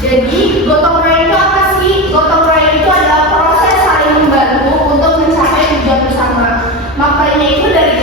Jadi gotong royong itu apa sih? Gotong royong itu adalah proses saling membantu untuk mencapai tujuan bersama. Maknanya itu dari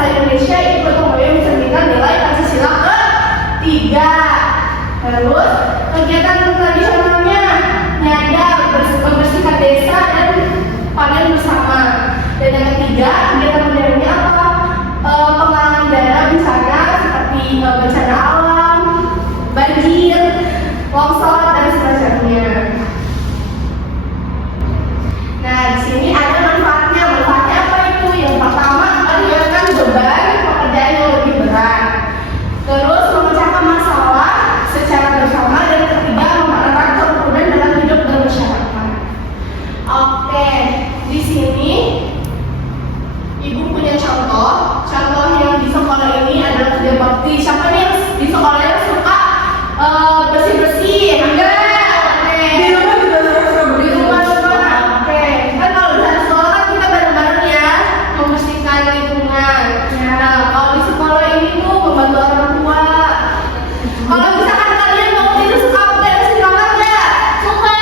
bahasa Indonesia, Ibu gotong royong mencerminkan nilai Pancasila ketiga. Terus kegiatan tradisionalnya nyadar, membersihkan desa dan panen bersama. Dan yang ketiga, kegiatan modernnya apa? Pengelolaan daerah bencana seperti bencana alam, banjir, longsor dan semacamnya. Nah, di sini ada manfaatnya. Manfaatnya apa itu? Yang pertama, meringankan beban pekerjaan yang lebih berat. Terus memecahkan masalah secara bersama, dan ketiga, memerankan kerukunan dalam hidup bermasyarakat. Oke, di sini Ibu punya contoh. Contoh yang di sekolah ini adalah kerja bakti. Siapa nih yang di sekolah yang suka bersih-bersih? Enggak? Oke. Di rumah juga suka. Di rumah suka. Oke. Kan kalau di sekolah kan kita bareng-bareng ya membersihkan lingkungan. Nah, kalau di sekolah ini tuh membantu orang tua. Kalau misalkan kalian mau tidur suka bersih kamar nggak? Suka.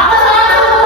Aku suka subuh.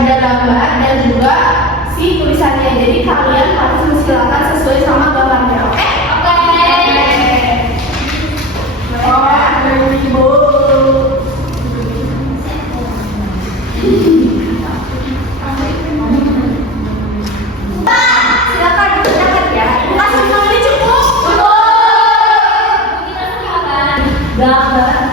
ada gambar dan juga si tulisannya. Jadi kalian harus mensilakan sesuai sama gambarnya. Oke? Oke. Ibu. Silakan ya. Ibu kasih nomornya cukup. Gambar.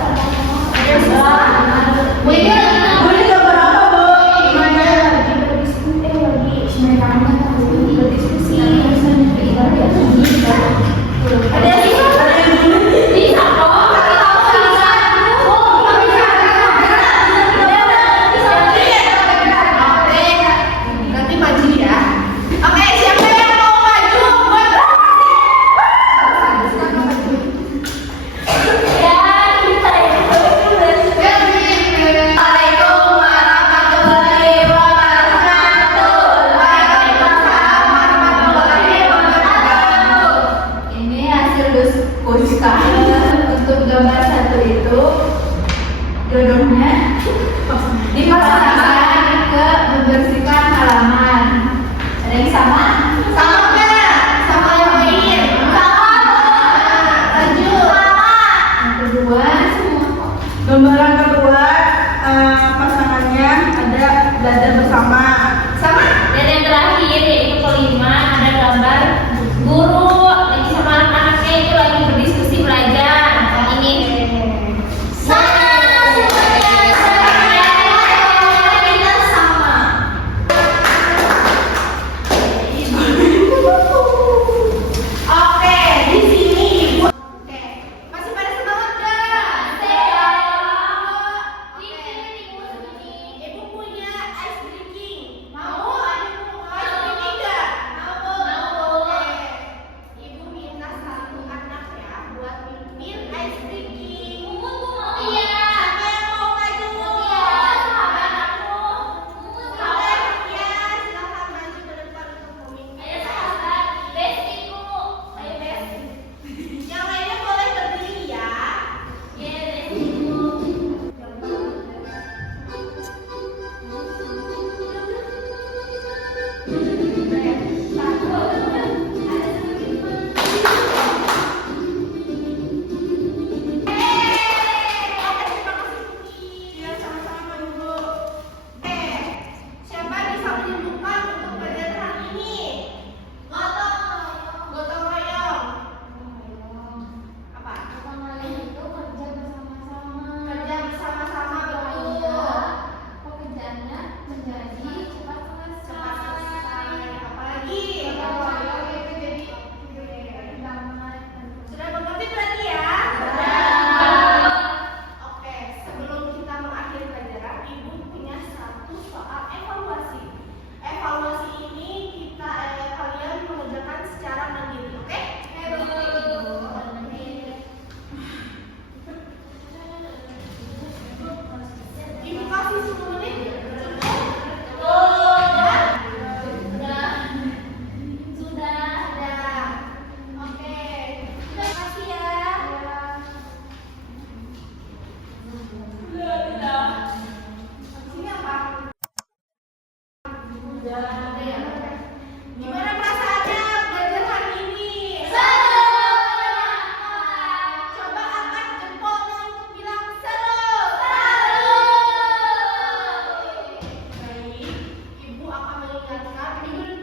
juga